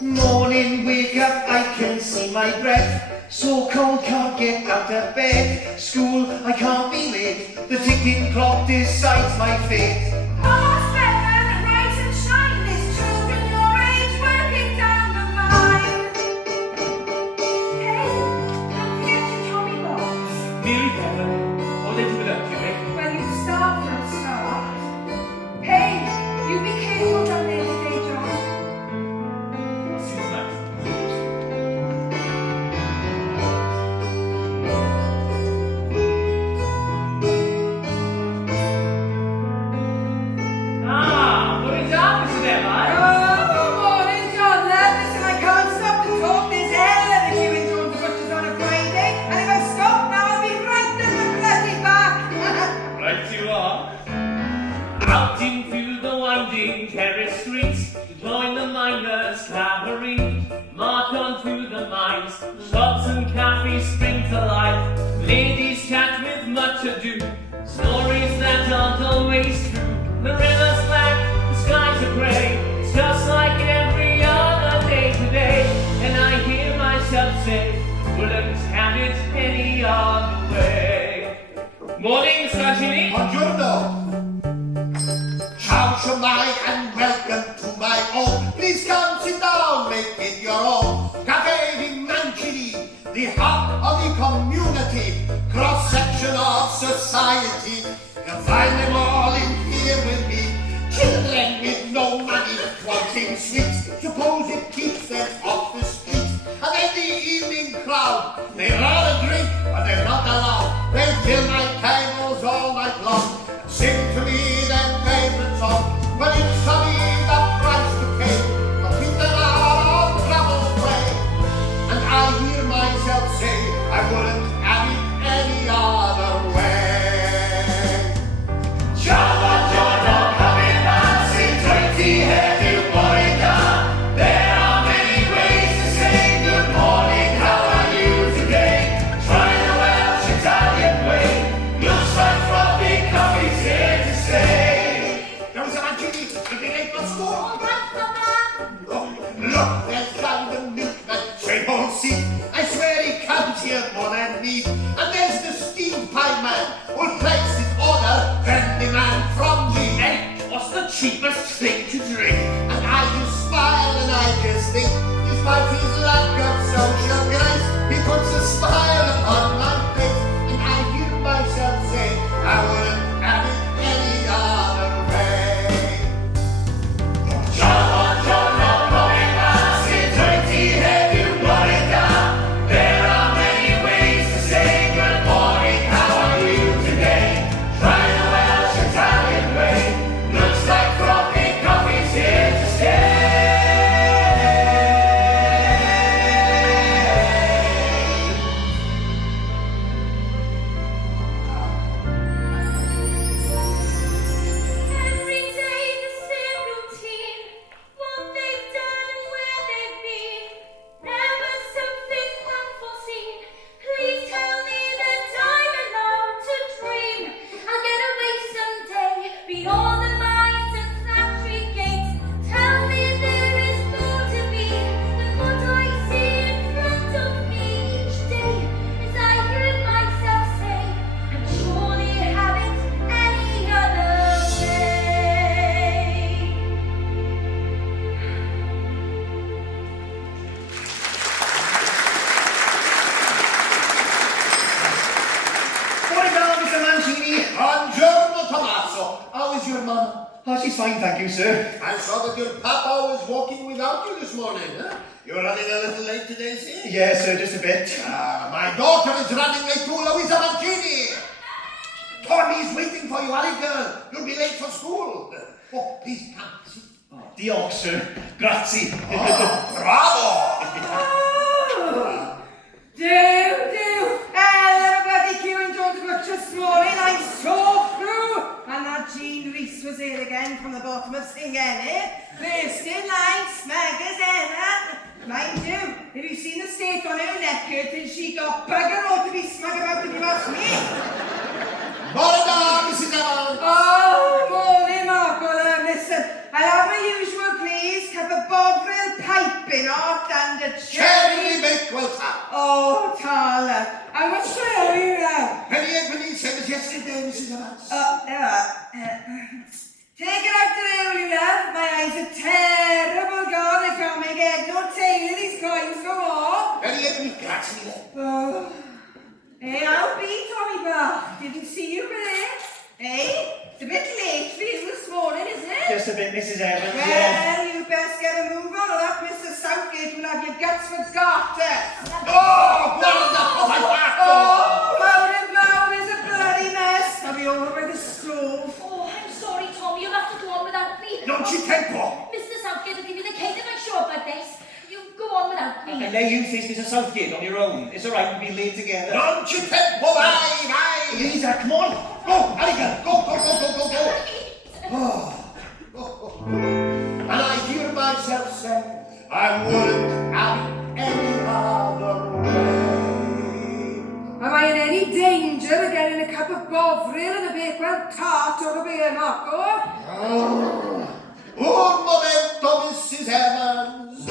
Morning, wake up, I can see my breath. So cold, can't get out of bed. School, I can't be late. The ticking clock decides my fate. Tomos Bevan, rise and shine. There's children your age working down the line. Hey, don't forget your Tommy box. Mary Bevan, what did you look to it? Well, you start for a start. Hey, you be careful down there today, John. What's his name? Morning, John, Mr. Bevan. Oh, morning, John. Listen, I can't stop to talk. There's hell of a queue in John's Butcher's on a Friday, and if I stop now, I'll be right at the bloody back. Right you are. Out into the winding terrace streets, to join the miners' cavalry. March on through the mines, shops and cafes spring to life. Ladies chat with much ado, stories that aren't always true. The river's black, the skies are grey. It's just like every other day today. And I hear myself say, wouldn't have it any other way. Morning, Sajini. Buongiorno. Ciao, Shomai, and welcome to my home. Please come sit down, make it your own. Cafe di Mancini, the heart of the community, cross-section of society. You'll find them all in here with me. Children with no money, wanting sweets. Suppose it keeps them off the streets. And then the evening crowd, they rather drink, but they're not allowed. They fill my tables all night long, and sing to me their favorite song. But it's sunny, the price to pay, for people are on travel's way. And I hear myself say, I wouldn't have it any other way. Buongiorno, come fancy, dirty heavy warrior. There are many ways to say good morning, how are you today? Trying the Welsh Italian way, looks like frothy coffee's here to stay. Don't say Mancini, if it ain't for school. All right, Papa. Look, there's London milkman, same old seat. I swear he comes here more than me. And there's the steam pipe man, who'll place his order, friendly man from me. Hey, what's the cheapest thing to drink? And I just smile and I just think, despite his lack of social grace, he puts a smile upon my face. And I hear myself say, I wouldn't have it any other way. Buongiorno, come fancy, dirty heavy warrior. There are many ways to say good morning, how are you today? Trying the Welsh Italian way, looks like frothy coffee's here to stay. Every day the same routine, what they've done and where they've been. Never something unforeseen. Please tell me that I'm allowed to dream. I'll get away someday beyond the mines and factory gates. Tell me there is more to me than what I see in front of me each day. As I hear myself say, I'm surely have it any other way. Morning, Mr. Mancini. Buongiorno, Tommaso. How is your mum? Oh, she's fine, thank you, sir. I saw that your papa was walking without you this morning, huh? You're running a little late today, see? Yes, sir, just a bit. My daughter is running late too, Louisa Mancini. Tony's waiting for you, hurry girl. You'll be late for school. Oh, please come. Sit. Oh, diolch, sir. Grazie. Oh, bravo! Hell of a bloody queue in John's Butcher's this morning. I saw through. And that Jean Reese was here again from the bottom of St. First in line, smug as ever. Mind you, if you've seen the state on her neck curtain, she got bugger all to be smug about if you ask me. Morning, Mrs. Evans. Oh, morning, Mark. Well, listen, I'll have my usual, please. Have a bovril piping a Cherry Bakewell Tart. Oh, Tala. How much do I owe you now? Penny and penny, same as yesterday, Mrs. Evans. Take it out today, will you, love? My eyes are terrible gone. I can't make head nor tail of these coins no more. Penny and penny, grazie mille. Oh. Hey, I'll be Tommy Bach. Didn't see you there. Hey, it's a bit late for you this morning, isn't it? Just a bit, Mrs. Evans, Well, yeah. you best get a move on, or that Mr. Southgate will have your guts for garters. Oh, wonderful, my fatto. Oh, mountain blown is a bloody mess. I'll be over by the stove. Oh, I'm sorry, Tom. You'll have to go on without me. Non ci tempo. Mr. Southgate will give you the cake if I show up like this. You go on without me. And now you face Mr. Southgate on your own. It's alright, we'll be late together. Non ci tempo, vai, vai. Lisa, come on. Go, Annika, go. Oh. And I hear myself say, I wouldn't have it any other way. Am I in any danger of getting a cup of bovril and a Bakewell tart or a beer, Marco? Oh. Un momento, Mrs. Evans.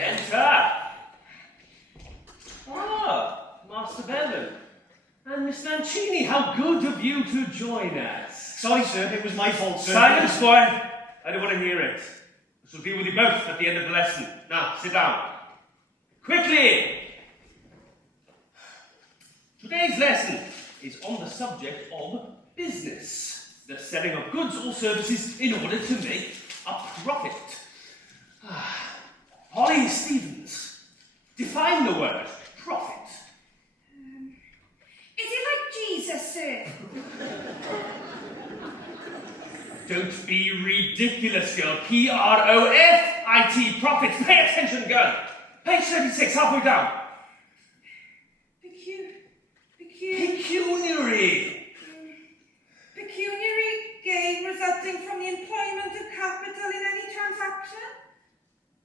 Enter! Master Bevan. And Miss Mancini, how good of you to join us. Sorry, sir, it was my fault, sir. Silence, boy. I don't want to hear it. I shall be with you both at the end of the lesson. Now, sit down. Quickly! Today's lesson is on the subject of business. The selling of goods or services in order to make a profit. Holly Stevens, define the word profit. Is it like Jesus, sir? Don't be ridiculous, girl. P-R-O-F-I-T, profits. Pay attention, girl. Page 36, halfway down. Pecuniary. Pecuniary gain resulting from the employment of capital in any transaction?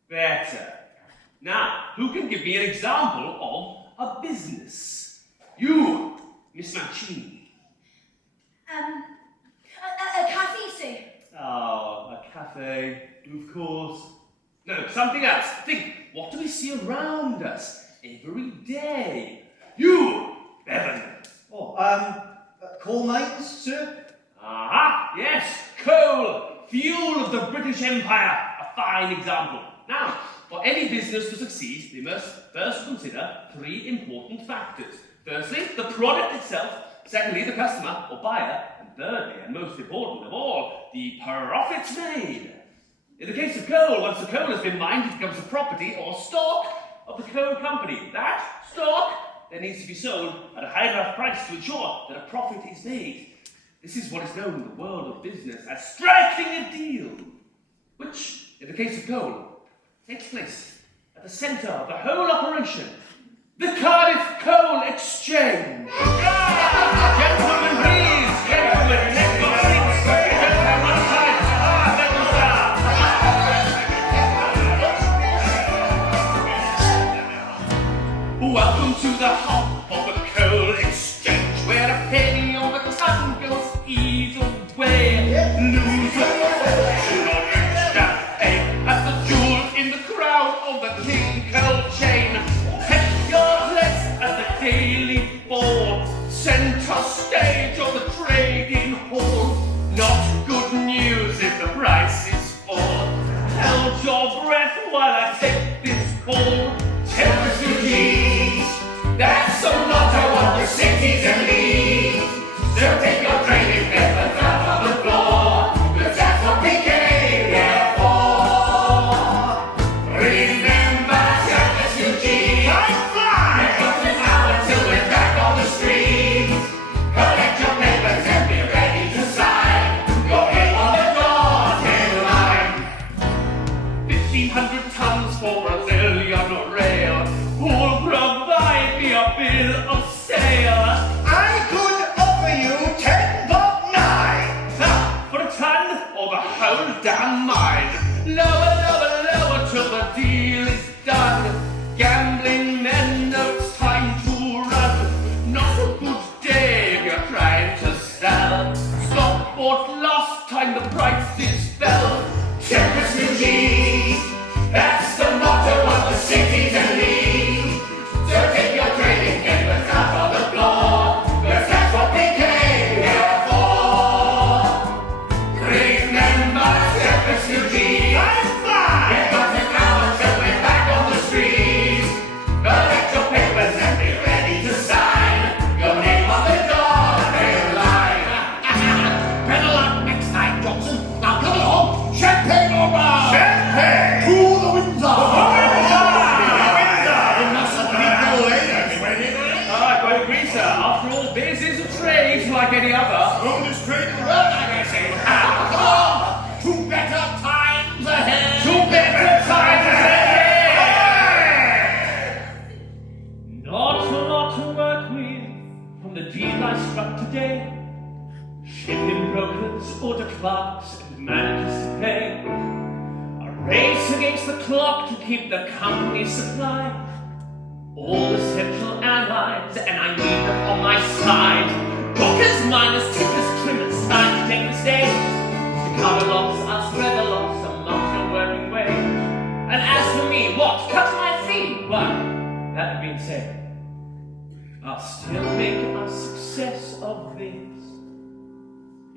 Better. Now, who can give me an example of a business? You, Miss Mancini. A cafe, sir. Oh, a cafe, of course. No, something else. Think, what do we see around us every day? You, Bevan. Oh, coal mines, sir? Aha, yes, coal, fuel of the British Empire. A fine example. Now, for any business to succeed, we must first consider three important factors. Firstly, the product itself. Secondly, the customer or buyer. And thirdly, and most important of all, the profits made. In the case of coal, once the coal has been mined, it becomes a property or stock of the coal company. That stock then needs to be sold at a high enough price to ensure that a profit is made. This is what is known in the world of business as striking a deal, which, in the case of coal, takes place at the centre of the whole operation, the Cardiff Coal Exchange. Gentlemen, please, gentlemen, take your seats. We don't have much time. Welcome to the hub of the coal exchange, where a penny on the ton goes either way. Loser fortune or rich that pay at the jewel in the crown of the king coal chain. Take your place at the daily ball, centre stage of the trading hall. Not good news if the prices fall. Hold your breath while I take this call. That's the motto of the cities and leagues. So take your trading methods out on the floor, 'cause that's what we came here for. Remember SUBTITLES. It goes an hour till we're back on the street. Collect your papers and be ready to sign. Your name on the dotted line. 1,500 tons for Brazilian rail. Who'll provide me a bill of sale? I could offer you 10 bob 9. For a ton or the whole damn mine? Lower, lower, thought last time the prices fell. Tempest G, that's the motto of the city to lead. So take your trading papers out on the floor, 'cause that's what we came here for. Remember Tempest G, it doesn't matter until we're back on the street. Collect your papers and be ready to sign your name on the door, they'll line. Better luck next time, Johnson. Now come along. Champagne all round. Champagne! To the Windsor. I quite agree, sir. After all, this is a trade like any other. Oldest trade in the world, I say. Come on. To better times ahead. To better times ahead! Not a lot to work with from the deal I struck today. Shipping brokers, order clerks, and managers to pay. A race against the clock to keep the company supplied. All essential allies, and I need them on my side. Dockers, miners, tippers, trimmers, time to take the stage. To cover loss, I'll spread the loss amongst your working way. And as for me, what? Cut my fee? Well, that being said, I'll still make a success of this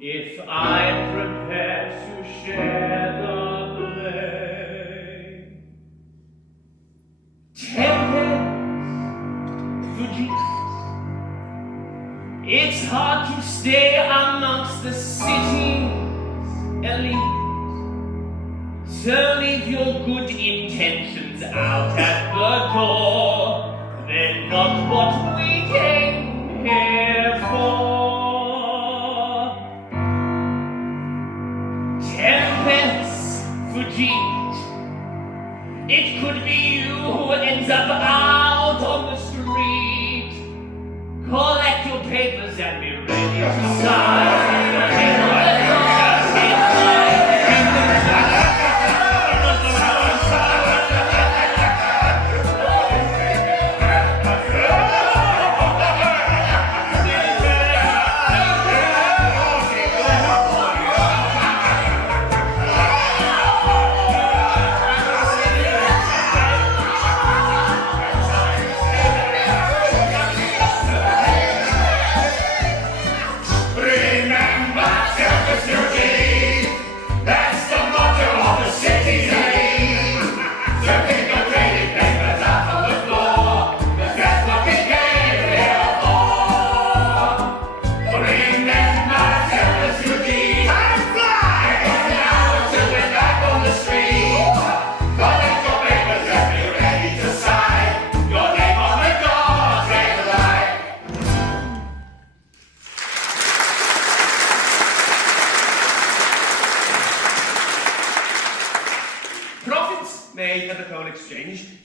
if I'm prepared to share the blame. Tempest, Fuji, it's hard to stay amongst the city's elite. So leave your good intentions out at the door. They're not what we came here for. Tempest, Fujit, it could be you who ends up out on the street. Collect your papers and be ready to sign.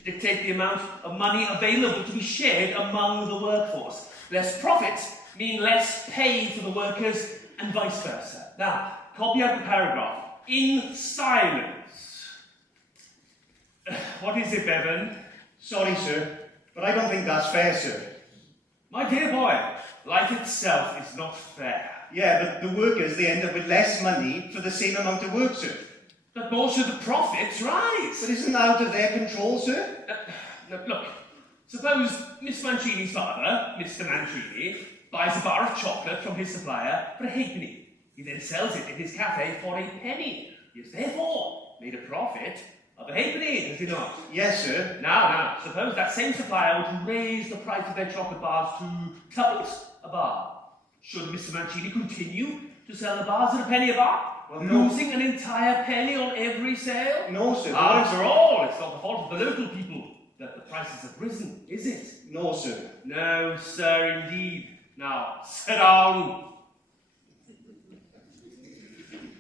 Dictate the amount of money available to be shared among the workforce. Less profits mean less pay for the workers and vice versa. Now, copy out the paragraph in silence. What is it, Bevan? Sorry, sir, but I don't think that's fair, sir. My dear boy, life itself is not fair. Yeah, but the workers, they end up with less money for the same amount of work, sir. But more should the profits rise. But isn't that out of their control, sir? Look, suppose Miss Mancini's father, Mr. Mancini, buys a bar of chocolate from his supplier for a halfpenny. He then sells it in his cafe for a penny. He has therefore made a profit of a halfpenny, does he not? Yes, sir. Now, suppose that same supplier were to raise the price of their chocolate bars to tuppence a bar. Should Mr. Mancini continue to sell the bars at a penny a bar? Well, no. Losing an entire penny on every sale? No, sir. After all, it's not the fault of the local people that the prices have risen, is it? No, sir. No, sir, indeed. Now, sit down.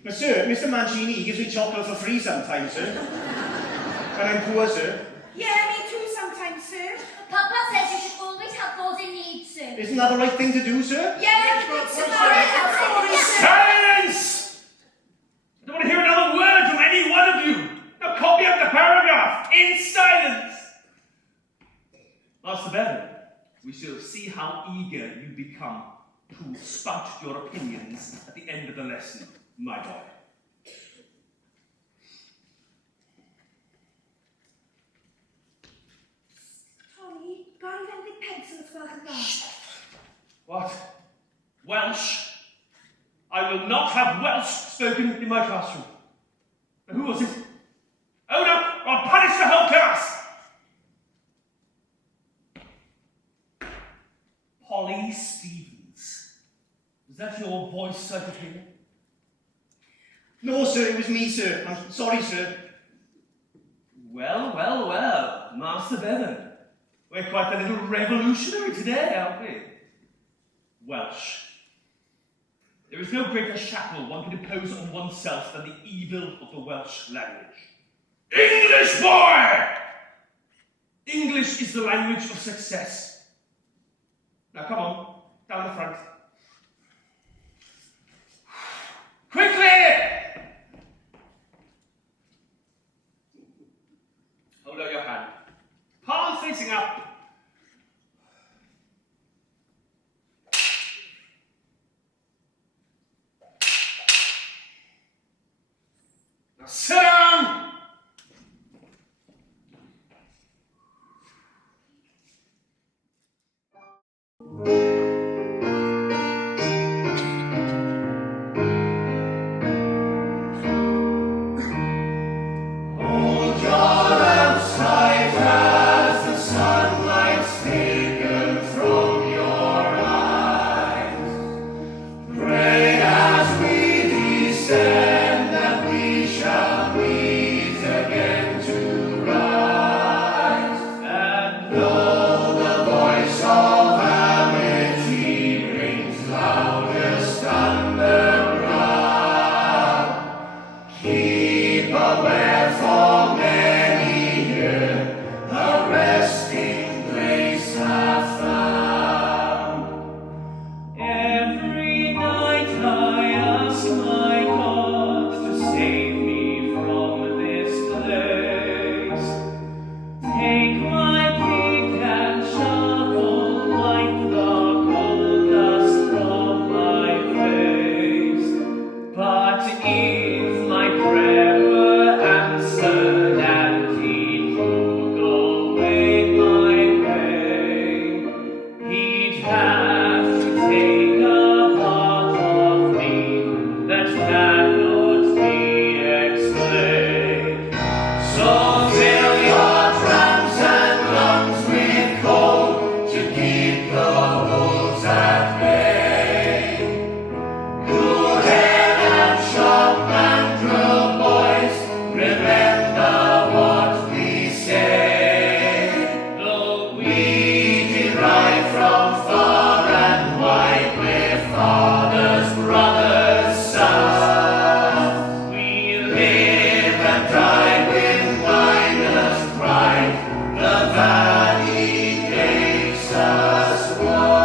But sir, Mr. Mancini gives me chocolate for free sometimes, sir. When I'm poor, sir. Yeah, me too sometimes, sir. Papa says you should always have those in need, sir. Isn't that the right thing to do, sir? Yeah, good Samaritan, sir. Silence! I don't want to hear another word from any one of you. Now copy up the paragraph in silence. Master Bevan, we shall see how eager you become to spout your opinions at the end of the lesson, my boy. Tommy, got any pencils welcome on? What? Welsh? I will not have Welsh spoken in my classroom. Who was it? Oh no, I'll punish the whole class! Polly Stevens. Was that your voice I could hear? No, sir, it was me, sir. I'm sorry, sir. Well, Master Bevan. We're quite a little revolutionary today, aren't we? Welsh. There is no greater shackle one can impose on oneself than the evil of the Welsh language. English, boy! English is the language of success. Now come on, down the front. Quickly! Hold out your hand. Palm facing up. Now sit down! Hold your lamps tight as the sunlight's taken from your eyes. Pray as we descend that we shall meet again to rise. And though the voice of amity rings loudest underground, keep aware for many here a resting place have found. Every night I ask my God to save me from this place. Take my pick and shovel, wipe the coal dust from my face. But if my prayer were answered and he took away my pain, he'd have to take a part of me that cannot be explained. So fill your drums and lungs with coal to keep the wolves at bay. Cool head and sharp mandrill boys, remember what we say. Though We derive from far and wide, we're fathers, brothers, sons. we Live and die with miners' pride. The valley makes us one.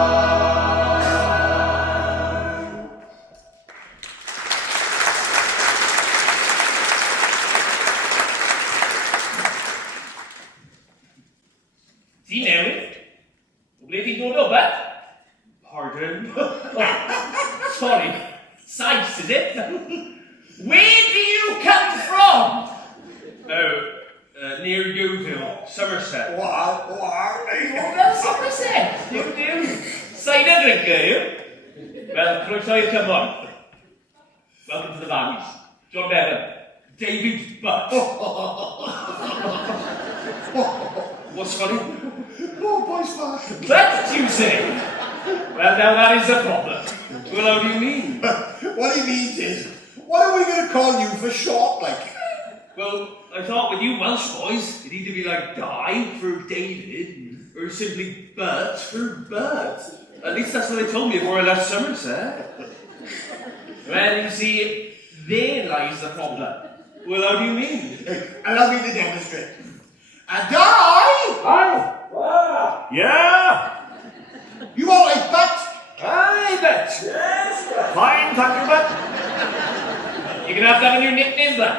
Ti newydd? O ble ti'n dod o bet? Pardon? Sorry. Sais, is it? Where do you come from? Oh, near Yeovil, Somerset. What? Oh, that's Somerset. Do. Cider drinker, you? Well, croeso i'r cyfon. Welcome to the valleys. John Bevan. David Butt. What's funny? Oh, boys back. That you say? Well, now that is a problem. Well, how do you mean? What he means is, what are we going to call you for short, like? Well, I thought with you Welsh boys, it'd either be like Di for David, or simply Bert for Bert. At least that's what they told me before I left Somerset. Well, you see, there lies the problem. Well, how do you mean? Allow me to demonstrate. And I! Yeah? You all right, Bat? I bet. Yes. Fine, thank you, bet. You're gonna have to have a new nickname, then.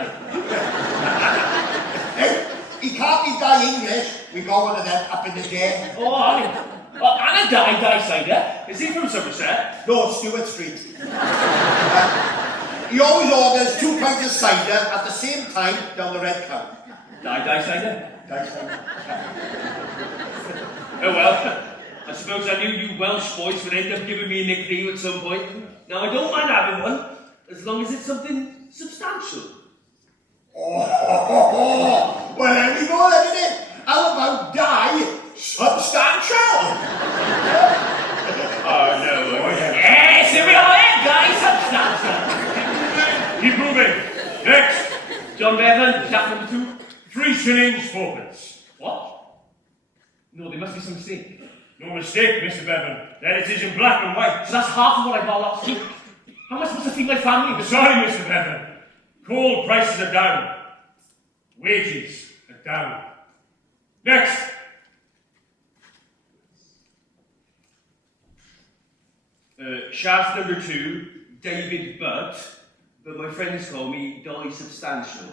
He can't be die English. We got one of them up in the den. Oh, aye. Well, and a die cider. Is he from Somerset? No, Stewart Street. He always orders 2 pints of cider at the same time down the red cow. Die cider? Di cider. Oh well, I suppose I knew you Welsh boys would end up giving me a nickname at some point. Now I don't mind having one, as long as it's something substantial. Oh, well, there we go, then, isn't it? How about die substantial? Oh no. Yes, here we are then, guys, substantial. Keep moving. Next. John Bevan, chap number 2. 3 shillings, 4pence. What? No, there must be some mistake. No mistake, Mr. Bevan. There it is in black and white. So that's half of what I bought last week. How am I supposed to feed my family? I'm sorry, Mr. Bevan. Coal prices are down. Wages are down. Next. Shaft number 2, David Butt, but my friends call me Dolly Substantial.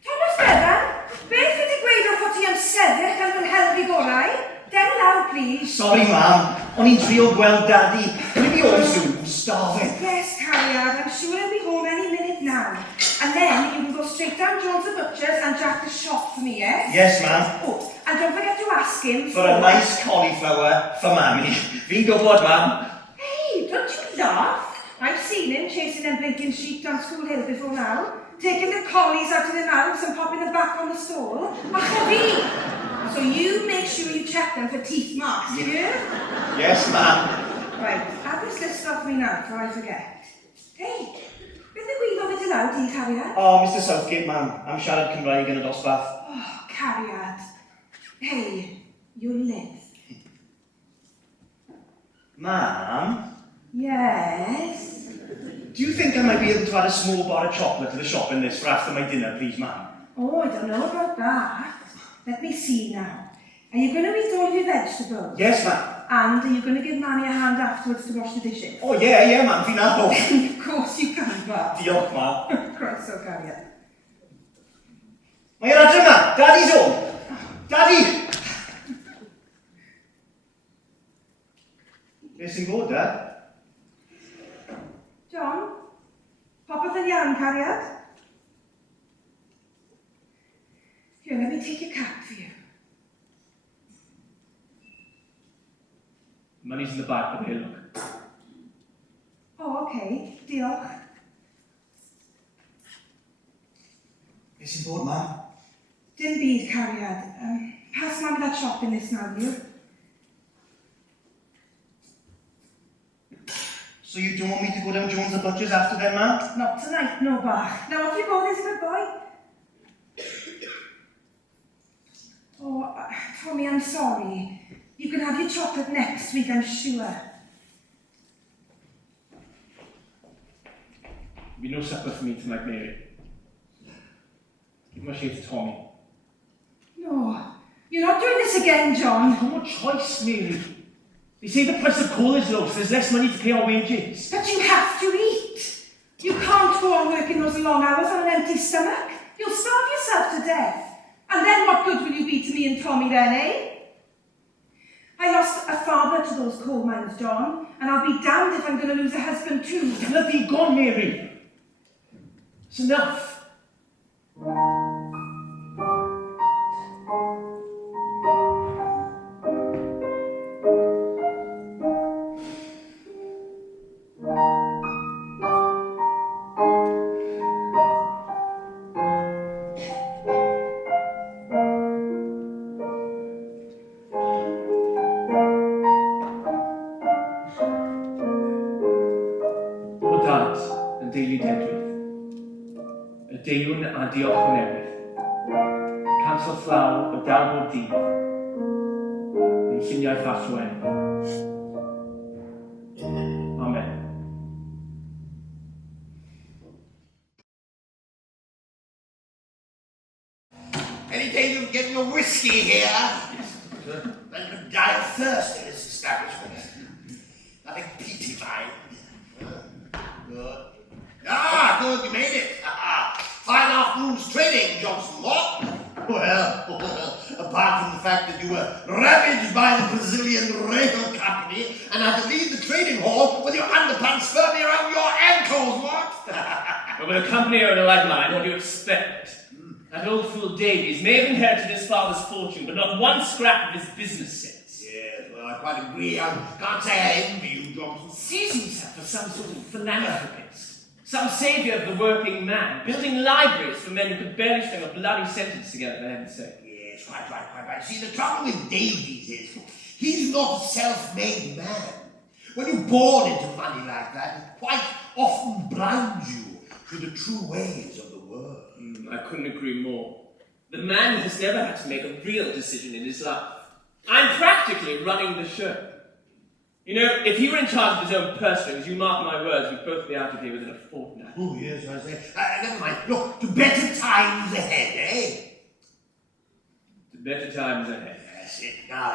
Tomos Bevan, beth ydy gweud o fod ti yn sefyll gan fy helpu gorau? Dewch lawr, please. Sorry, Mam. O'n i'n trio gweld Daddy. Can he be home soon? I'm starving. Yes, Cariad, I'm sure he'll be home any minute now. And then you can go straight down John's the Butcher's and jack the shop for me, yes? Yes, Mam. Oh, and don't forget to ask him For a nice cauliflower for Mammy. Fi'n gwybod, Mam. Hey, don't you laugh? I've seen him chasing them blinking sheep down School Hill before now. Taking the collies out of their mouths and popping them back on the stall. Achabi! So you make sure you check them for teeth marks, do you? Yes, Mam. Right, have this list off me now before I forget. Hey, beth y gwyddo fe ti lawr, di Cariad? Oh, Mr Southgate, Mam. I'm siarad Cymraeg yn y dosbarth. Oh, Cariad. Hey, you live. Mam? Yes? Do you think I might be able to add a small bar of chocolate to the shopping list for after my dinner, please, Mam? Oh, I don't know about that. Let me see now. Are you going to eat all of your vegetables? Yes, Mam. And are you going to give Nanny a hand afterwards to wash the dishes? Oh, yeah, Mam. Fi'n abo. Of course you can, Bob. Diolch, Mam. Christ, so Cariad. Mae'r adre, Mam. Daddy's home. Daddy! Be sy'n bod, Dad? John, popeth yn iawn, Cariad? Here, let me take your cap for you. Money's in the bag, but here, look. Oh, okay. Diolch. Be sy'n bod, Mam? Dim byd, Cariad. Pass Mum that shopping list now, will you? So you don't want me to go down Jones the Butcher's after then, Mam? Not tonight, no, Bach. Now off you go, there's a good boy. Oh, Tommy, I'm sorry. You can have your chocolate next week, I'm sure. There'll be no supper for me tonight, Mary. Give my shade to Tommy. No, you're not doing this again, John. I've got no choice, Mary. They say the price of coal is low, so there's less money to pay our wages. But you have to eat. You can't go on working those long hours on an empty stomach. You'll starve yourself to death. And then what good will you be to me and Tommy then, eh? I lost a father to those coal mines, John, and I'll be damned if I'm going to lose a husband too. Let me go, Mary. It's enough. Deiwn a diolch o newydd. Cansel llaw o dal bob dydd. Ein lluniaeth allwen. Amen. Any day of getting a whiskey here? Man could die of thirst in this establishment. Nothing peaty-fine. Good. Ah, good, you made it. Fine afternoon's trading, Johnson, what? Well, apart from the fact that you were ravaged by the Brazilian Rail Company and had to leave the trading hall with your underpants firmly around your ankles, what? But with a company owner like mine, what do you expect? That old fool Davies may have inherited his father's fortune, but not one scrap of his business sense. Yes, well, I quite agree. I can't say I envy you, Johnson. Sees himself as some sort of philanthropist, some saviour of the working man, building libraries for men who could barely string a bloody sentence together, for heaven's sake. Yes, quite right. See, the trouble with Davies is he's not a self-made man. When you're born into money like that, it quite often blinds you to the true ways of the world. I couldn't agree more. The man has never had to make a real decision in his life. I'm practically running the show. You know, if he were in charge of his own purse strings, you mark my words, we'd both be out of here within a fortnight. Oh, yes, I say. Never mind. Look, to better times ahead, eh? To better times ahead. That's it. Now,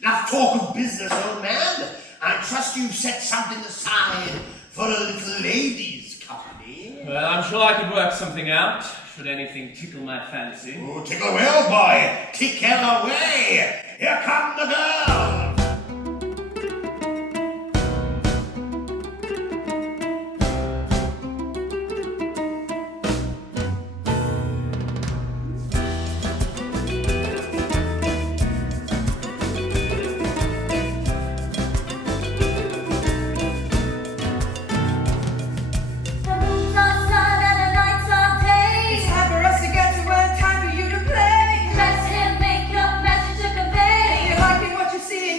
enough talk of business, old man. I trust you've set something aside for a little ladies' company. Well, I'm sure I could work something out, should anything tickle my fancy. Oh, tickle away, old boy. Tickle away. Here come the girls. The moon's all sun and the night's all day. It's time for us to get to work, time for you to play. Let him make a message to convey. If you're liking what you're seeing,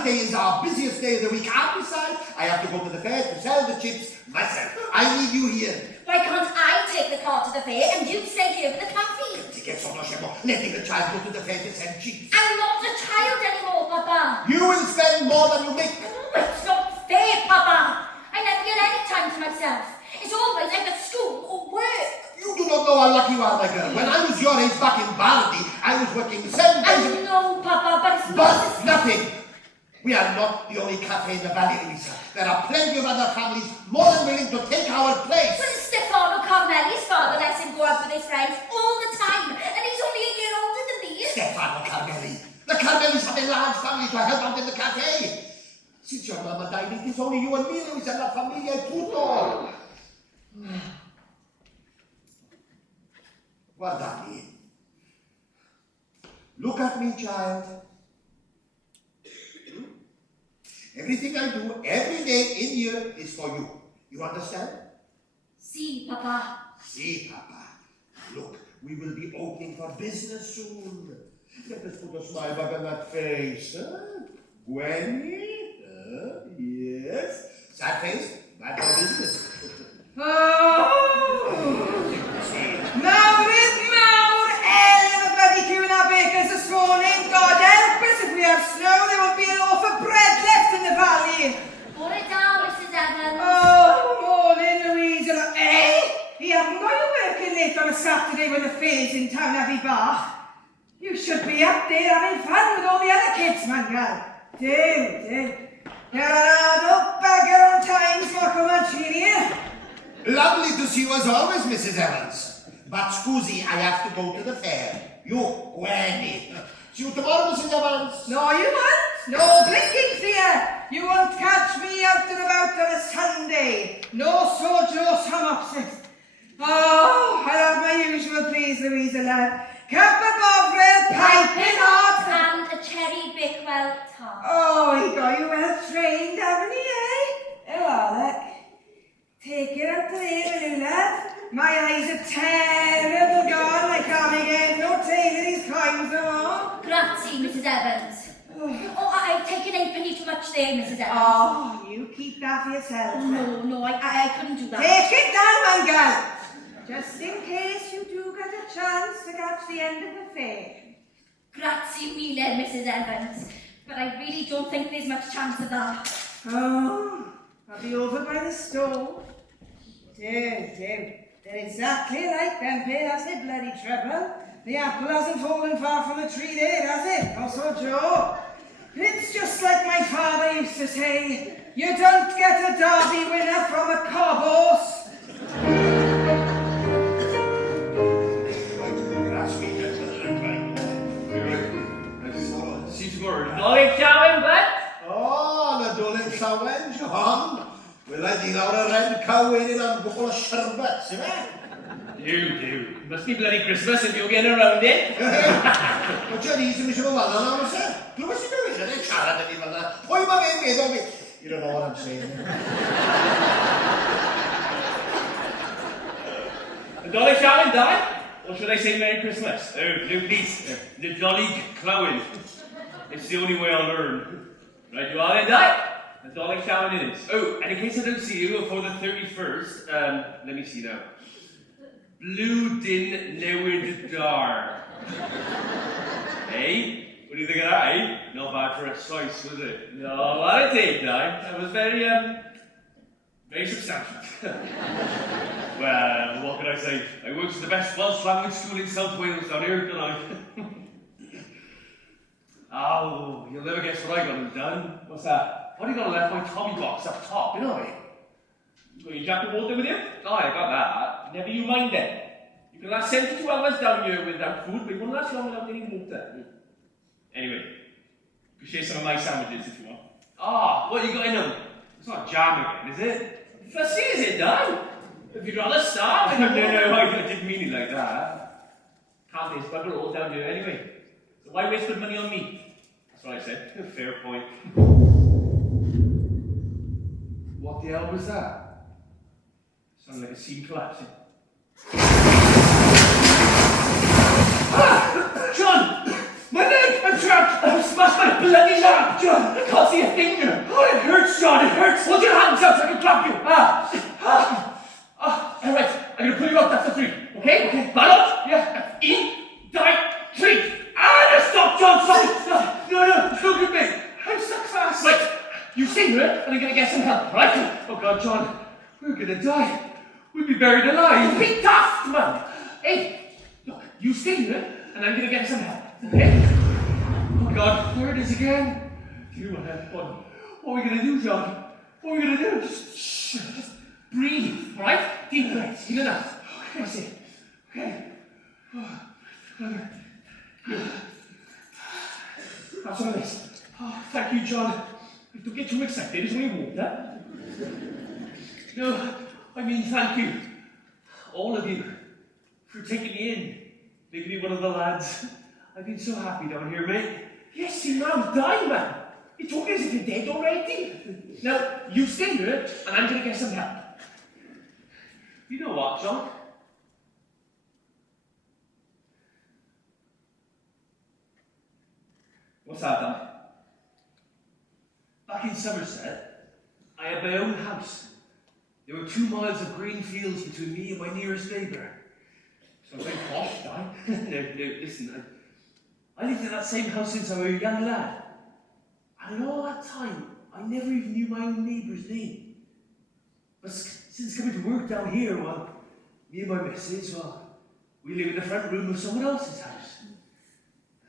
Saturday is our busiest day of the week. And besides, I have to go to the fair to sell the chips myself. I need you here. Why can't I take the car to the fair and you stay here with the cafe? Letting a child go to the fair to sell chips. I'm not a child anymore, Papa. You will spend more than you make. Oh, it's not fair, Papa. I never get any time to myself. It's always either school or work. You do not know how lucky you are, my girl. When I was your age back in Bardi, I was working 7 days. I know, Papa, but it's not But the same. nothing. We are not the only cafe in the valley, Louisa. There are plenty of other families more than willing to take our place. Well, Stefano Carmelli's father lets him go out with his friends all the time, and he's only a year older than me. Stefano Carmelli. The Carmellis have a large family to help out in the cafe. Since your mama died, it is only you and me, Louisa, la familia è tutto. Guardami. Look at me, child. Everything I do every day in here is for you. You understand? Si, Papa. See, Papa. Look, we will be opening for business soon. Let us put a smile back on that face, huh? Gwenny? Yes. Sad face, bad for business. Mawr, everybody queuing our bakers this morning. God help us, if we have snow, there won't be an loaf of bread left in the valley. Put it down, Mrs. Evans. Oh, morning, Louisa. You haven't got you working late on a Saturday when the fair's in town, have you, Bach? You should be up there having fun with all the other kids, man, girl. Do. You're an adult beggar on times, Marco Mancini. Lovely to see you as always, Mrs. Evans. But scusi, I have to go to the fair. You, Gwenny. See you tomorrow, Mrs. Evans. No, you won't. No blinking fear. You won't catch me out and about on a Sunday. No sojo samopsit. Oh, I have my usual please, Louisa, lad. Cup of bovril, piping hot. And a cherry Bakewell tart. Oh, he got you well trained, haven't he, eh? Oh, Alec. Take it up to there, will you, lad? My eyes are terrible gone. I can't make head no tail of these kinds of all. Grazie, Mrs. Evans. Oh, I've taken 8 penny too much there, Mrs. Evans. Oh, you keep that for yourself. No, I couldn't do that. Take it down, my girl. Just in case you do get a chance to catch the end of the fair. Grazie mille, Mrs. Evans. But I really don't think there's much chance of that. Oh, I'll be over by the stove. Dear. They're exactly like them here, that's it, bloody trouble. The apple hasn't fallen far from the tree there, has it? Also, Joe. It's just like my father used to say, you don't get a derby winner from a cob horse. Nadolig llawen, bud? Oh, Nadolig llawen, John. Wel, I di lawr y ren cywyn yn am gwbl o sherbet, sy'n fe? Do. Must be bloody Christmas if you're getting around it. O Johnny, sy'n mysio fo fanna nawr, oes e? Glywes i bywyd, yn ei siarad yn ei fanna. Pwy ma fe'n meddwl fi? You don't know what I'm saying. Nadolig llawen, Dad? Or should I say Merry Christmas? Oh, no, please. Nadolig llawen. It's the only way I'll learn. Right, you all in, Dad? Nadolig llawen it is. Oh, and in case I don't see you before the 31st, let me see now. Blue din newid dar. Hey? What do you think of that, eh? Not bad for a slice, was it? No, what a take, Dad. That was very substantial. Well, what can I say? I worked at the best Welsh language school in South Wales down here, don't I? Oh, you'll never guess what I got done. What's that? What have you got left my Tommy box up top, you know it? You got your jacket water with you? Oh, I got that. Never you mind then. You can last 72 hours down here without food, but you won't last long without any water. Anyway, you can share some of my sandwiches if you want. Ah, what you got in them? It's not jam again, is it? Fussy, is it, Dan? If you'd rather starve. No, I didn't mean it like that. Can't taste bugger all down here anyway. So why waste good money on me? That's what I said. Fair point. What the hell was that? Sounded like a scene collapsing. Ah! John! My leg! I'm trapped! I've smashed my bloody lamp! John! I can't see God, John, we're gonna die. We'll be buried alive. Be daft, man. Hey, look, you stay here, and I'm gonna get some help. Okay? Oh God, there it is again. You will have fun. What are we gonna do, John? What are we gonna do? Just breathe, all right? Deep breaths, in and out. Okay, that's it. Okay. Have some of this. Oh, thank you, John. Don't get too excited, it's only water. No, I mean thank you, all of you, for taking me in, making me one of the lads. I've been so happy down here, mate. Yes, see, man's dying, man. You're talking as if you're dead already. Now, you stay here, and I'm going to get some help. You know what, John? What's that, Dan? Back in Somerset, I had my own house. There were 2 miles of green fields between me and my nearest neighbour. So I was very posh, Di. No, listen, I lived in that same house since I was a young lad. And in all that time, I never even knew my own neighbour's name. But since coming to work down here, well, me and my missus, well, we live in the front room of someone else's house.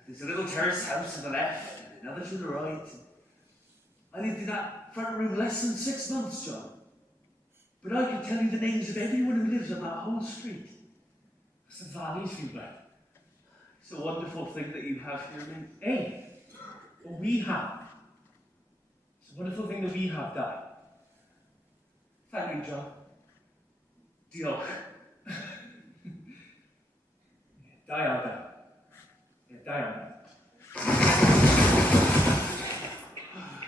There's a little terrace house to the left, and another to the right. I lived in that front room less than 6 months, John. But I can tell you the names of everyone who lives on that whole street. That's the valleys feel like. It's a wonderful thing that you have here, mate. Hey, what we have. It's a wonderful thing that we have, Dad. Thank you, John. Diolch. Da iawn, Dan. Da iawn.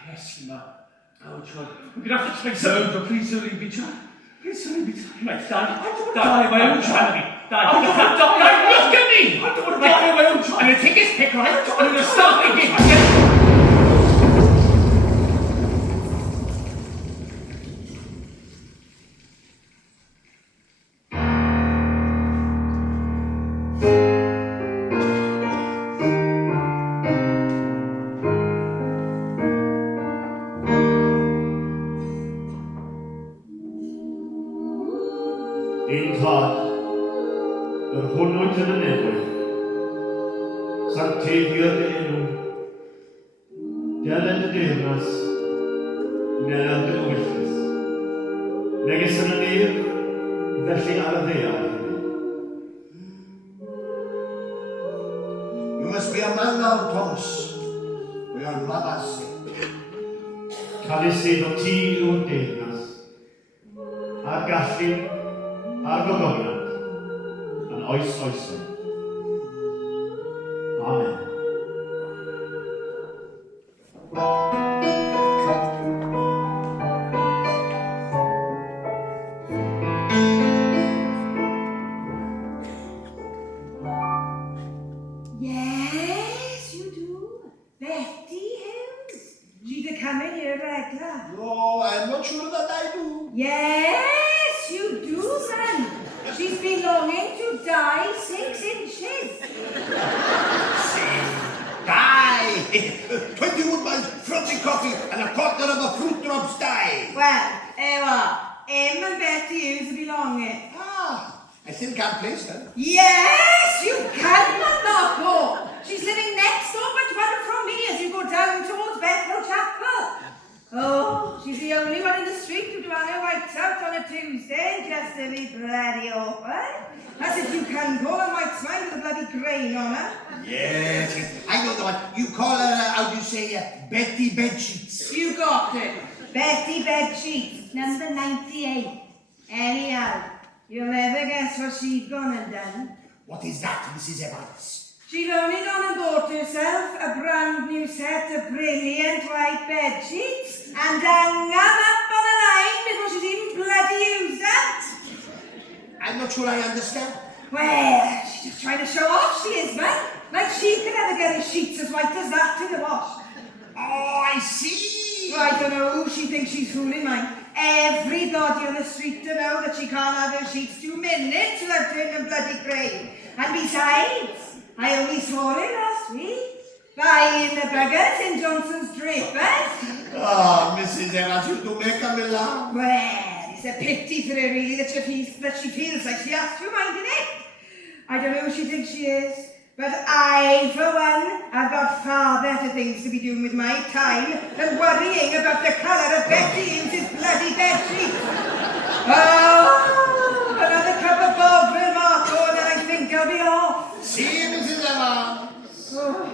Yes, man. Oh, John. We're going to have to try something. No, please don't leave me, John. Please don't leave me. Right, Dad. I don't want to die my own child. Dad, I don't want to die. Look at me. I don't want to die my own child. I'm going to take this pick, right? I'm going to start again. Un tad, yr hwnnwyd yn y newydd, sancteiddio'r dy enw, delen dy deyrnas, nelen dy wyllus, neges yn y nef, felly ar y ddear. You must be a man now, Tomos, for your mother's sake. Canys efo ti yw'r deyrnas, a'r gallu, a'r gogoniant, yn oes oesau. Amen. Yes, you do. Betty Hills. She'd have come in here regular. No, I'm not sure that I do. Yes, you do, son. She's been longing to die 6 inches. Die! 21 miles frothy coffee and a quarter of a fruit drops die. Well, Em and Betty Hills will be longing. Ah, I still can't place her. Yes, you cannot not go. She's living next door but one from me as you go down towards Bethel Chapel. Oh, she's the only one in the street who'd want her wiped out on a Tuesday just to be bloody open. As if you can go and white smile with a bloody grain on her. Yes, yes, I know the one. You call her, how do you say, Betty Bedsheets. You got it. Betty Bedsheets, number 98. Anyhow, you'll never guess what she'd gone and done. What is that, Mrs. Evans? She'd only gone and bought herself a brand new set of brilliant white bed sheets and hung them up on the line before she'd even bloody used that. I'm not sure I understand. Well, she's just trying to show off, she is, man. Like she could ever get her sheets as white as that in the wash. Oh, I see. Well, I don't know who she thinks she's fooling, man. Everybody on the street to know that she can't have her sheets 2 minutes without turning them bloody grey. And besides, I only saw her last week. Buying the buggers in Johnson's Drapers. Ah, Mrs. Evans, you do make me laugh. Well, it's a pity for her really that she feels like she has to, minding it. I don't know who she thinks she is, but I, for one, have got far better things to be doing with my time than worrying about the colour of Betty Eames's bloody bedsheet. Oh, another cup of Bovril, Marco, and then I think I'll be off. See, Mrs. Evans. Oh.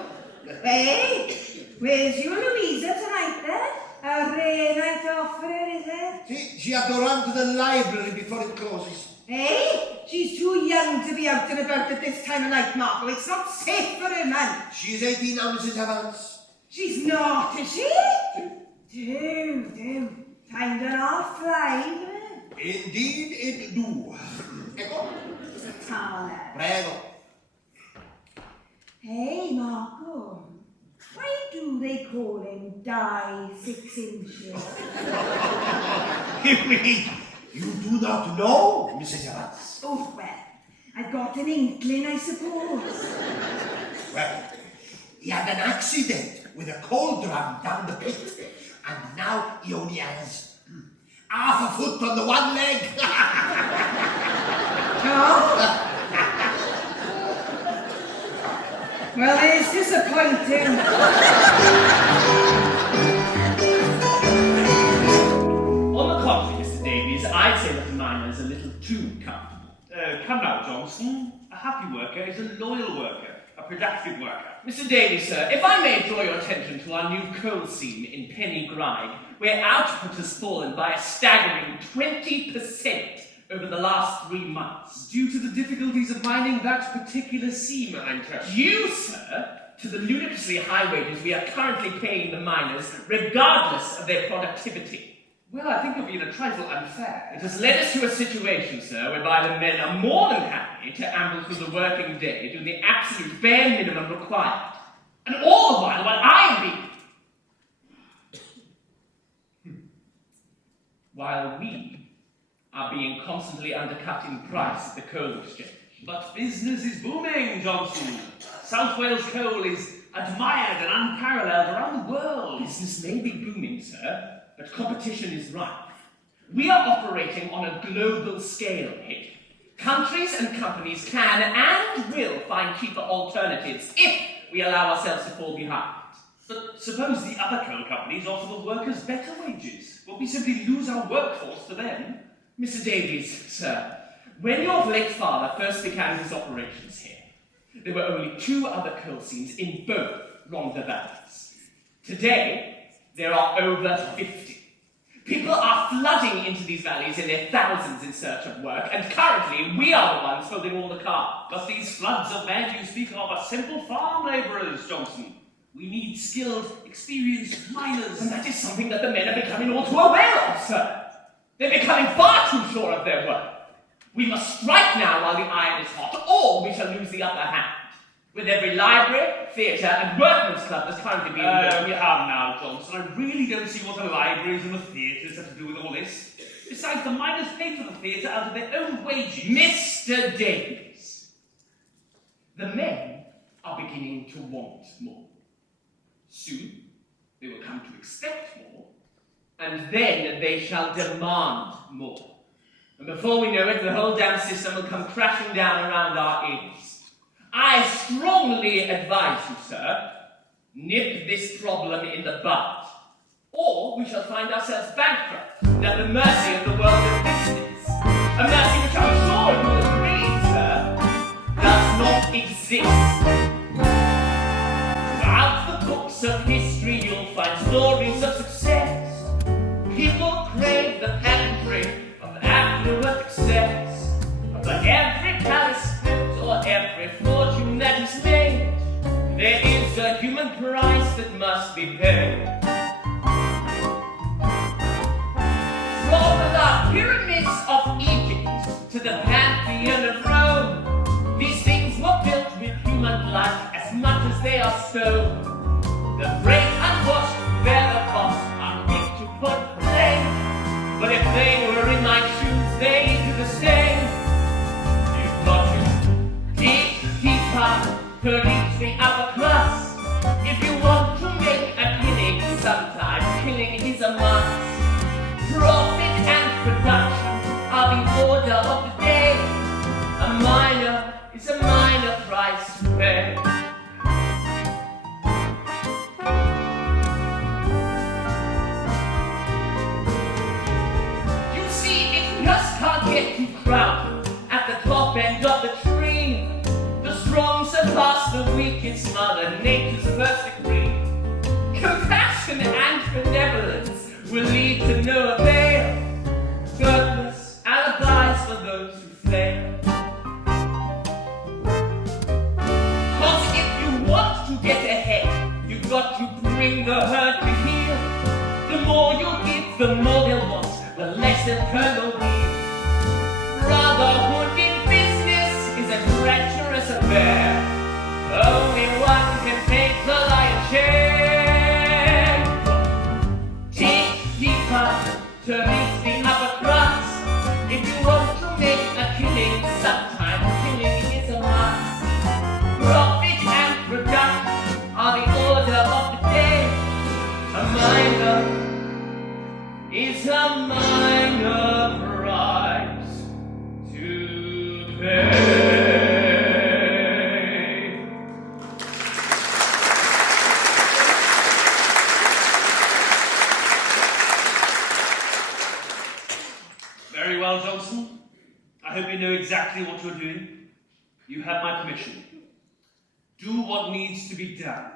Hey, where's your Louisa tonight then? A rare night off for her, is it? See, she had to run to the library before it closes. Hey, she's too young to be out and about at this time of night, Marco. It's not safe for her, man. She's 18 now, Mrs. Evans. She's not, is she? Do. Time done off fly, Indeed it do. Ecco. Tana. Prego. Hey, Marco. Why do they call him Die 6 inches? You mean you do not know, Mrs. Evans? Oh, well, I've got an inkling, I suppose. Well, he had an accident with a coal drum down the pit, and now he only has half a foot on the one leg. Oh? Well, it's disappointing. On the contrary, Mr. Davies, I'd say that the miner's a little too comfortable. Come now, Johnson. A happy worker is a loyal worker, a productive worker. Mr. Davies, sir, if I may draw your attention to our new coal seam in Penny Gride, where output has fallen by a staggering 20% over the last 3 months. Due to the difficulties of mining that particular seam, I'm told. Due, sir, to the ludicrously high wages we are currently paying the miners, regardless of their productivity. Well, I think you're being a trifle unfair. It has led us to a situation, sir, whereby the men are more than happy to amble through the working day doing the absolute bare minimum required. And all the while while we are being constantly undercut in price at the coal exchange. But business is booming, Johnson. South Wales coal is admired and unparalleled around the world. Business may be booming, sir, but competition is rife. We are operating on a global scale here. Countries and companies can and will find cheaper alternatives if we allow ourselves to fall behind. But suppose the other coal companies offer the workers better wages. Will we simply lose our workforce to them? Mr. Davies, sir, when your late father first began his operations here, there were only 2 other coal seams in both Rhondda valleys. Today, there are over 50. People are flooding into these valleys in their thousands in search of work, and currently we are the ones holding all the cards. But these floods of men you speak of are simple farm labourers, Johnson. We need skilled, experienced miners. And that is something that the men are becoming all too aware of, sir. They're becoming far too sure of their worth. We must strike now while the iron is hot, or we shall lose the upper hand. With every library, theatre, and workman's club that's currently being built. Come now, Johnson. I really don't see what the libraries and the theatres have to do with all this. Besides, the miners pay for the theatre out of their own wages. Mr. Davies, the men are beginning to want more. Soon, they will come to expect more, and then they shall demand more. And before we know it, the whole damn system will come crashing down around our ears. I strongly advise you, sir, nip this problem in the bud, or we shall find ourselves bankrupt and at the mercy of the world of business. A mercy which I'm sure you will agree, sir, does not exist. Throughout the books of history, you'll find stories of success. People crave the pageantry of affluent excess. But every palace built or every fortune that is made, there is a human price that must be paid. From the pyramids of Egypt to the Pantheon of Rome, these things were built with human blood as much as they are stone. The brave unwashed bear the cost, unquick to put blame. But if they were in my shoes, they'd do the same. You've got to dig deeper to reach the upper class. If minor price to pay. You see, if we just can't get too crowded at the top end of the tree, the strong surpass the weak, it's Mother Nature's first decree. Compassion and benevolence will lead to no avail, goodness alibis for those who fail. Cause if you want to get ahead, you've got to bring the herd to heel. The more you give, the more they'll want, the less they'll turn the wheel. Brotherhood in business is a treacherous affair. Only one can take the lion's share. Dig deeper to reach the upper class. If you want to make a killing, sometimes killing is a must. Profit and production are the order of the day. A minor is a minor price to pay. Very well, Johnson. I hope you know exactly what you're doing. You have my permission. Do what needs to be done.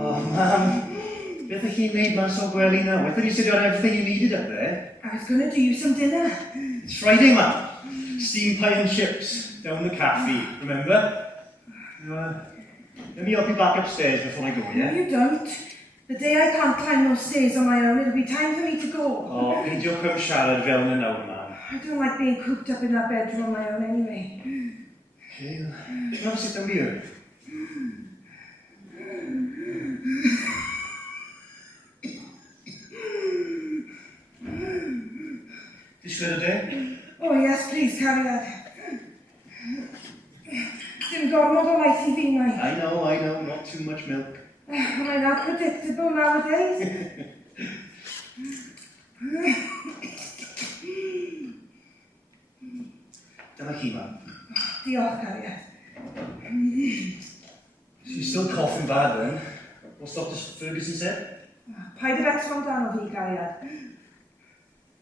Oh, Mam. Beth ych chi'n neud man so gwely now? I thought you said you had everything you needed up there. I was going to do you some dinner. It's Friday, Mam. Steamed pie and chips down the cafe, remember? Let me help you back upstairs before I go, No, yeah? you don't. The day I can't climb those stairs on my own, it'll be time for me to go. Oh, peidio come siarad fel yna nawr, Mam. I don't like being cooped up in that bedroom on my own anyway. Okay, well, can you have a sit down here? Fish good a day? Oh yes, please, carry that. Dim gormod o laeth I fi, mai. I know, not too much milk. Am I not predictable nowadays? Dyna chi, Mam. Diolch, Cariad. So you're still coughing bad then? What's Dr. Ferguson said? Paid y becs o'n dan o fi, Cariad.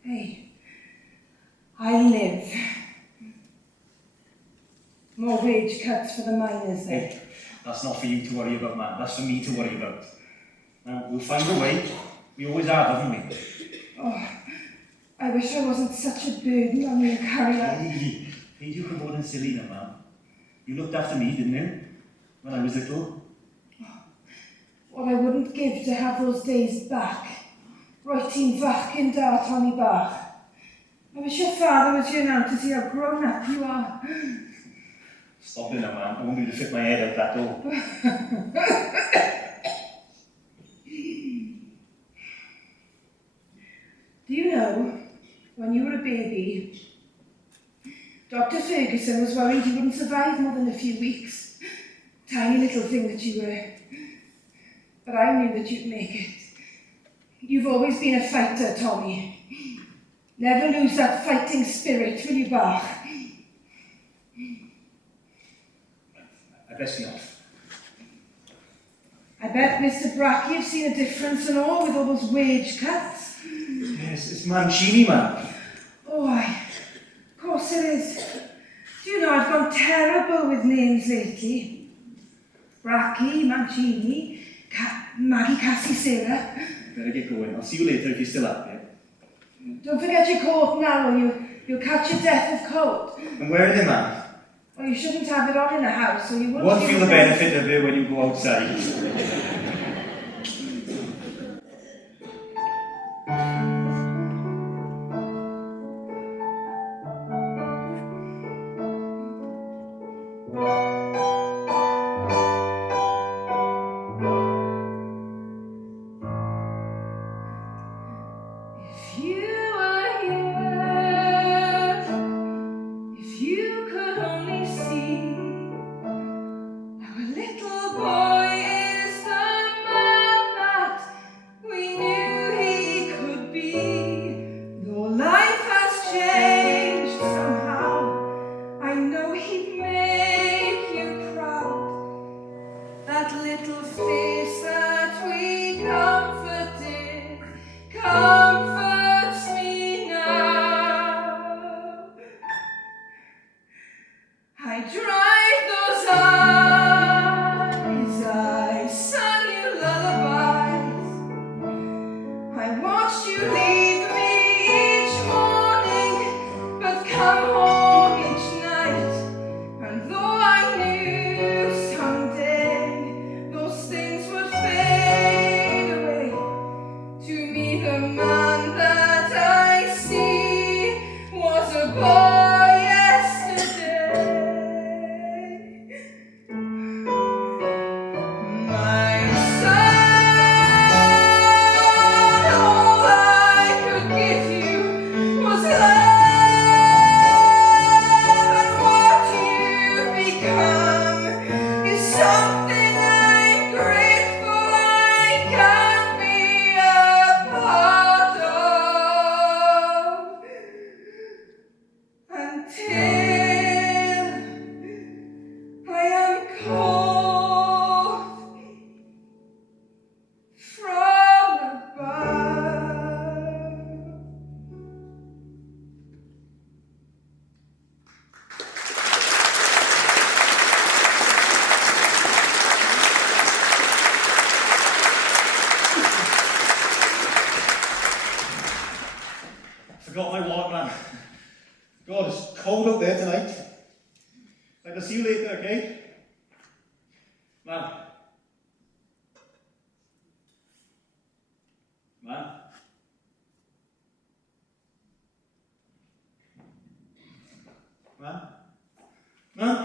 Hey, I live. More wage cuts for the miners then. Hey, that's not for you to worry about, man. That's for me to worry about. Now, we'll find a way. We always have, haven't we? Oh, I wish I wasn't such a burden on you, Cariad. Hey, you come on and silly now, man. You looked after me, didn't you? When I was little. What I wouldn't give to have those days back. Writing fachgen da, Tommy Bach. I wish your father was here now to see how grown up you are. Stop it now, man. I won't be able to fit my head out that door. Do you know, when you were a baby, Dr. Ferguson was worried you wouldn't survive more than a few weeks. Tiny little thing that you were. But I knew that you'd make it. You've always been a fighter, Tommy. Never lose that fighting spirit, will you, Bach? I best be off. I bet Mr. Brackey have seen a difference and all with all those wage cuts. Yes, it's Mancini, man. Oh, of course it is. Do you know, I've gone terrible with names lately. Brackey, Mancini, Maggie, Cassie, Sarah. Better get going. I'll see you later if you're still up there. Don't forget your coat now or you'll catch your death of cold. And where are they, man? Well, you shouldn't have it on in the house, so you won't Won't feel the benefit of it when you go outside. If you were here, if you could only see, our little boy is the forgot my wallet, man. God, it's cold out there tonight. I'll see you later, okay? Man. Man. Man. Man.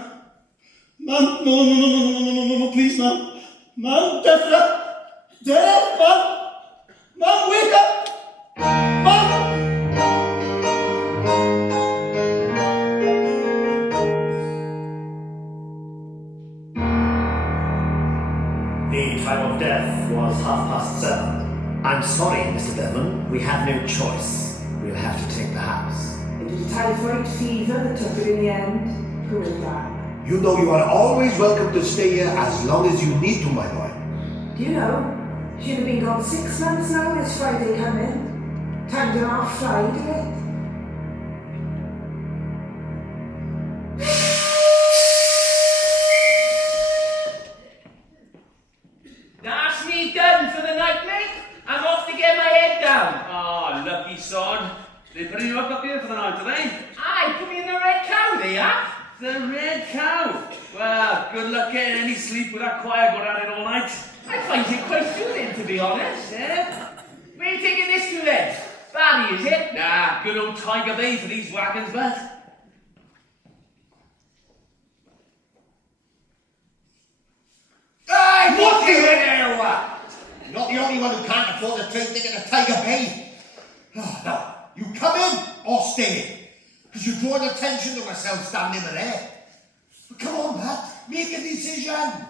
Man, no, please, man. Man, death, man. Man, wake up. Man. The time of death was 7:30. I'm sorry, Mr. Bevan. We have no choice. We'll have to take the house. It was typhoid fever that took her in the end. Poor guy. You know you are always welcome to stay here as long as you need to, my boy. Do you know, she'd have been gone 6 months now this Friday coming. Time to half fly, do it? That's me done for the night, mate. I'm off to get my head down. Ah, lucky sod. They putting you up here for the night, are they? Aye, put me in the red cow, they are. The Red Cow. Well, good luck getting any sleep with that choir going at it all night. I find it quite soothing, to be honest. Where are you taking this to then? Barry, is it? Nah, good old Tiger Bay for these wagons, but. Hey, what the hell? You're not the only one who can't afford a train ticket to Tiger Bay. Now, you come in or stay. Because you're drawing attention to myself standing there. But come on, Matt, make a decision.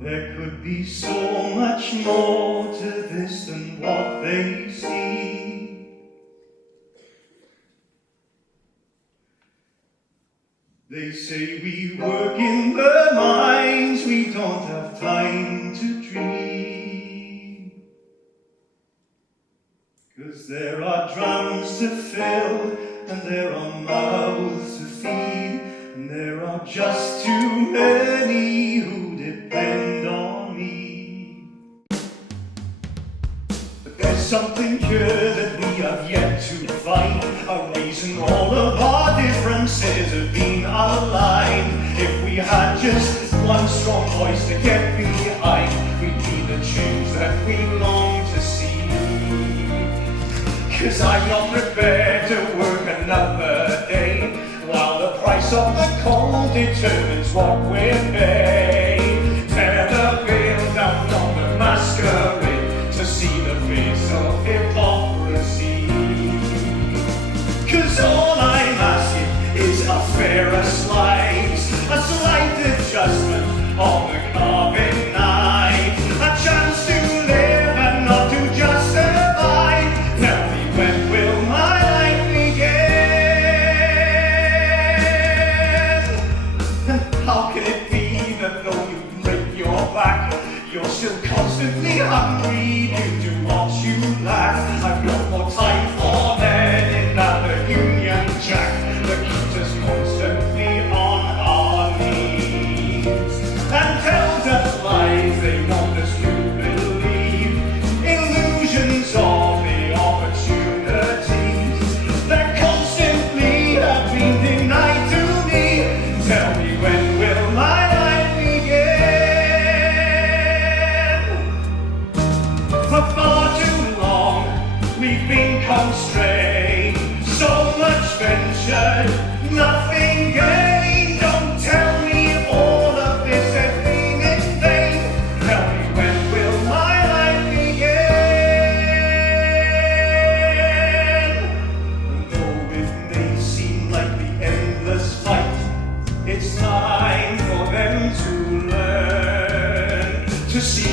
There could be so much more to this than what they see. They say we work in the mines, we don't have time to dream. 'Cause there are drums to fill, and there are mouths to feed, and there are just too many who depend on me. But there's something here that we have yet to find, a reason all of our differences have been aligned. If we had just one strong voice to get behind, we'd be the change that we long to see. 'Cause I'm not prepared to work another day, while the price of the coal determines what we're paid. Tear the veil down on the masquerade to see the face of hypocrisy. 'Cause all I'm asking is a fairer slice, a slight adjustment of the carving knife, a chance to live and not to just survive. Tell me, when will my life begin? And how can it be that though you break your back, you're still constantly hungry due to what you lack? I've got more time for men in that Union Jack that keeps us constantly on our knees and tells us lies they want us to believe, illusions of the opportunities that constantly have been denied to me. Tell me, when will my life begin? For far too long we've been constrained, so much ventured, nothing gained. Don't tell me all of this has been in vain. Tell me, when will my life begin? And though it may seem like the endless fight, it's time for them to learn to see